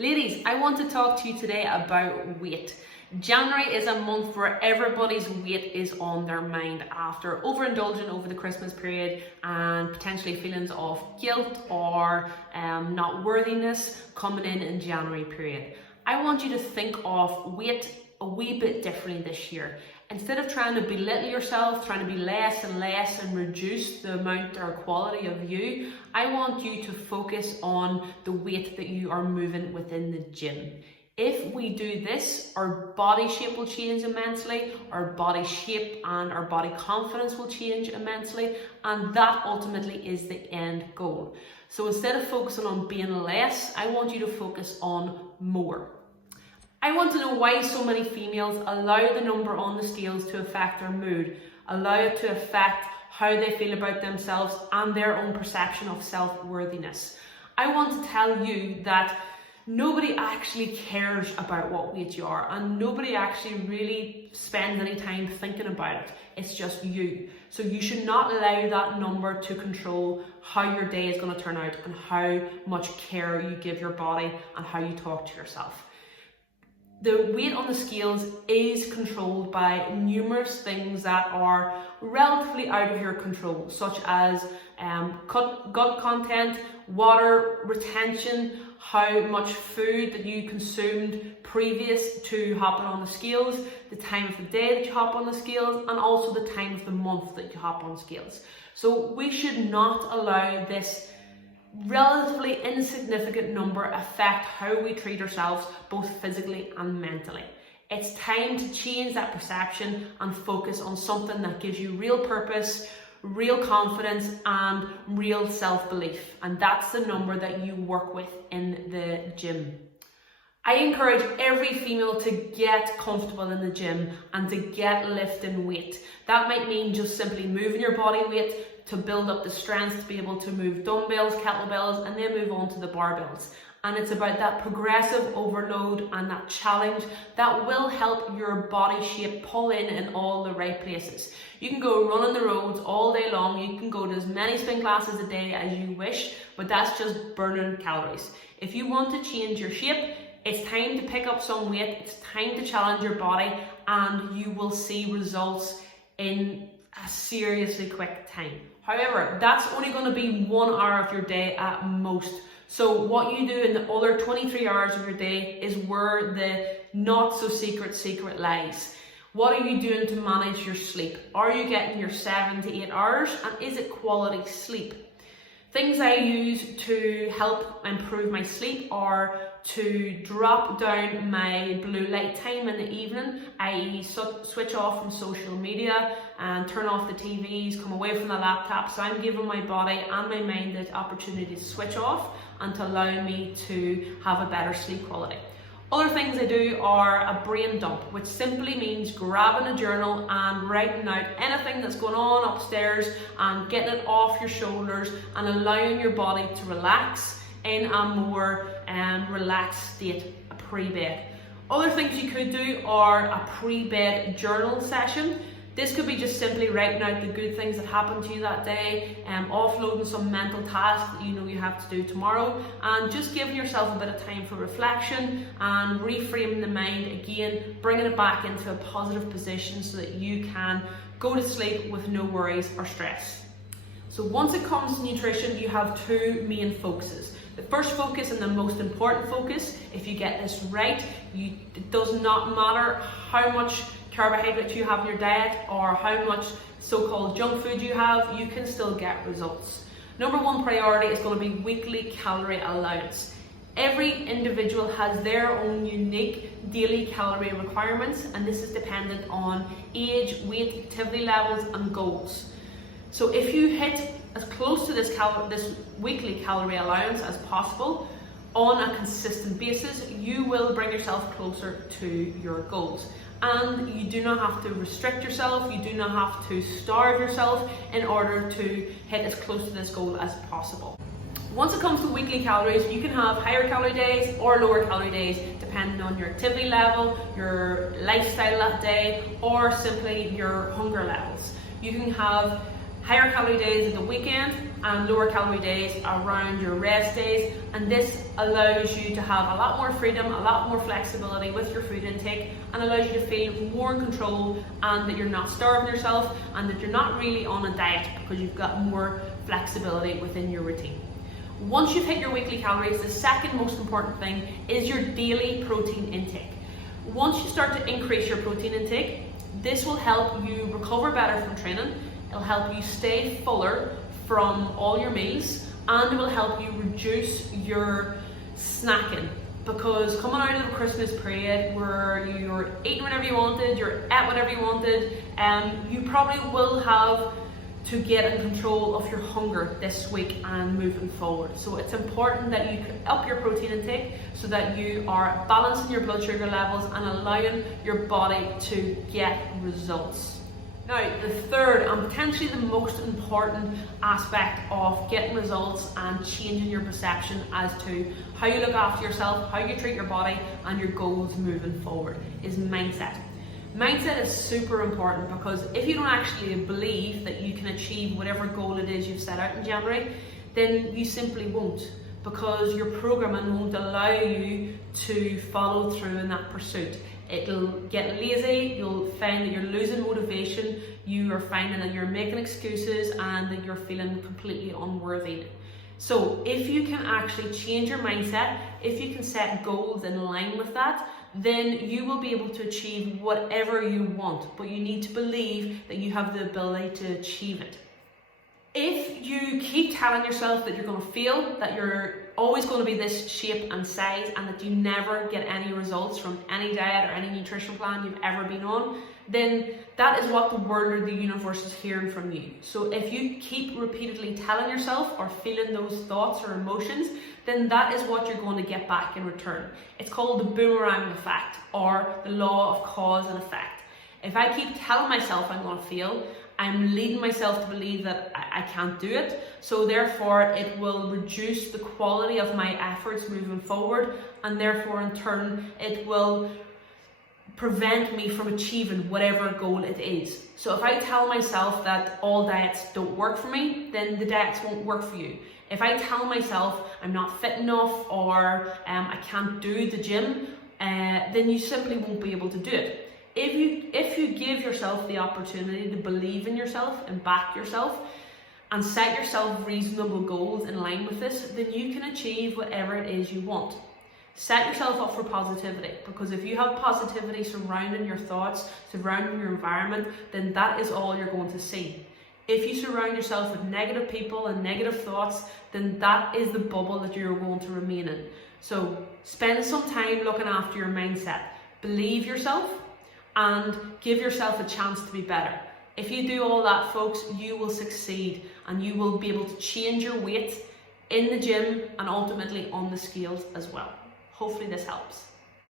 Ladies, I want to talk to you today about weight. January is a month where everybody's weight is on their mind after overindulging over the Christmas period and potentially feelings of guilt or not worthiness coming in January period. I want you to think of weight a wee bit differently this year. Instead of trying to belittle yourself, trying to be less and less and reduce the amount or quality of you, I want you to focus on the weight that you are moving within the gym. If we do this, our body shape will change immensely, our body shape and our body confidence will change immensely, and that ultimately is the end goal. So instead of focusing on being less, I want you to focus on more. I want to know why so many females allow the number on the scales to affect their mood, allow it to affect how they feel about themselves and their own perception of self-worthiness. I want to tell you that nobody actually cares about what weight you are, and nobody actually really spends any time thinking about it. It's just you. So you should not allow that number to control how your day is going to turn out and how much care you give your body and how you talk to yourself. The weight on the scales is controlled by numerous things that are relatively out of your control, such as gut content, water retention, how much food that you consumed previous to hopping on the scales, the time of the day that you hop on the scales, and also the time of the month that you hop on scales. So we should not allow this relatively insignificant number affect how we treat ourselves both physically and mentally. It's time to change that perception and focus on something that gives you real purpose, real confidence and real self-belief, and that's the number that you work with in the gym. I encourage every female to get comfortable in the gym and to get lifting weight. That might mean just simply moving your body weight to build up the strength to be able to move dumbbells, kettlebells, and then move on to the barbells. And it's about that progressive overload and that challenge that will help your body shape pull in all the right places. You can go running the roads all day long, you can go to as many spin classes a day as you wish, but that's just burning calories. If you want to change your shape, it's time to pick up some weight, it's time to challenge your body, and you will see results in a seriously quick time. However, that's only going to be 1 hour of your day at most. So what you do in the other 23 hours of your day is where the not so secret lies. What are you doing to manage your sleep? Are you getting your 7 to 8 hours, and is it quality sleep? Things I use to help improve my sleep are to drop down my blue light time in the evening, i.e. switch off from social media and turn off the TVs, come away from the laptop, so I'm giving my body and my mind the opportunity to switch off and to allow me to have a better sleep quality. Other things I do are a brain dump, which simply means grabbing a journal and writing out anything that's going on upstairs and getting it off your shoulders and allowing your body to relax in a more relaxed state pre-bed. Other things you could do are a pre-bed journal session. This could be just simply writing out the good things that happened to you that day, offloading some mental tasks that you know you have to do tomorrow, and just giving yourself a bit of time for reflection and reframing the mind again, bringing it back into a positive position so that you can go to sleep with no worries or stress. So once it comes to nutrition, you have two main focuses. The first focus and the most important focus, if you get this right, it does not matter how much carbohydrates you have in your diet or how much so-called junk food you have, you can still get results. Number one priority is going to be weekly calorie allowance. Every individual has their own unique daily calorie requirements, and this is dependent on age, weight, activity levels and goals. So if you hit as close to this weekly calorie allowance as possible on a consistent basis, you will bring yourself closer to your goals. And you do not have to restrict yourself, you do not have to starve yourself in order to hit as close to this goal as possible. Once it comes to weekly calories, you can have higher calorie days or lower calorie days depending on your activity level, your lifestyle that day, or simply your hunger levels. You can have higher calorie days at the weekend and lower calorie days around your rest days, and this allows you to have a lot more freedom, a lot more flexibility with your food intake, and allows you to feel more in control, and that you're not starving yourself, and that you're not really on a diet because you've got more flexibility within your routine. Once you've hit your weekly calories, the second most important thing is your daily protein intake. Once you start to increase your protein intake, this will help you recover better from training, it'll help you stay fuller from all your meals, and it will help you reduce your snacking. Because coming out of the Christmas period where you're eating whenever you wanted, you're at whatever you wanted, you probably will have to get in control of your hunger this week and moving forward. So it's important that you up your protein intake so that you are balancing your blood sugar levels and allowing your body to get results. Now, the third and potentially the most important aspect of getting results and changing your perception as to how you look after yourself, how you treat your body, and your goals moving forward is mindset. Mindset is super important, because if you don't actually believe that you can achieve whatever goal it is you've set out in January, then you simply won't, because your programming won't allow you to follow through in that pursuit. It'll get lazy, you'll find that you're losing motivation, you are finding that you're making excuses, and that you're feeling completely unworthy. So if you can actually change your mindset, if you can set goals in line with that, then you will be able to achieve whatever you want, but you need to believe that you have the ability to achieve it. If you keep telling yourself that you're going to fail, that you're always going to be this shape and size, and that you never get any results from any diet or any nutrition plan you've ever been on, then that is what the world or the universe is hearing from you. So if you keep repeatedly telling yourself or feeling those thoughts or emotions, then that is what you're going to get back in return. It's called the boomerang effect, or the law of cause and effect. If I keep telling myself I'm going to fail, I'm leading myself to believe that I can't do it, so therefore it will reduce the quality of my efforts moving forward, and therefore in turn it will prevent me from achieving whatever goal it is. So if I tell myself that all diets don't work for me, then the diets won't work for you. If I tell myself I'm not fit enough, or I can't do the gym, then you simply won't be able to do it. If you give yourself the opportunity to believe in yourself and back yourself and set yourself reasonable goals in line with this, then you can achieve whatever it is you want. Set yourself up for positivity, because if you have positivity surrounding your thoughts, surrounding your environment, then that is all you're going to see. If you surround yourself with negative people and negative thoughts, then that is the bubble that you're going to remain in. So spend some time looking after your mindset. Believe yourself and give yourself a chance to be better. If you do all that, folks, you will succeed, and you will be able to change your weight in the gym and ultimately on the scales as well. Hopefully this helps.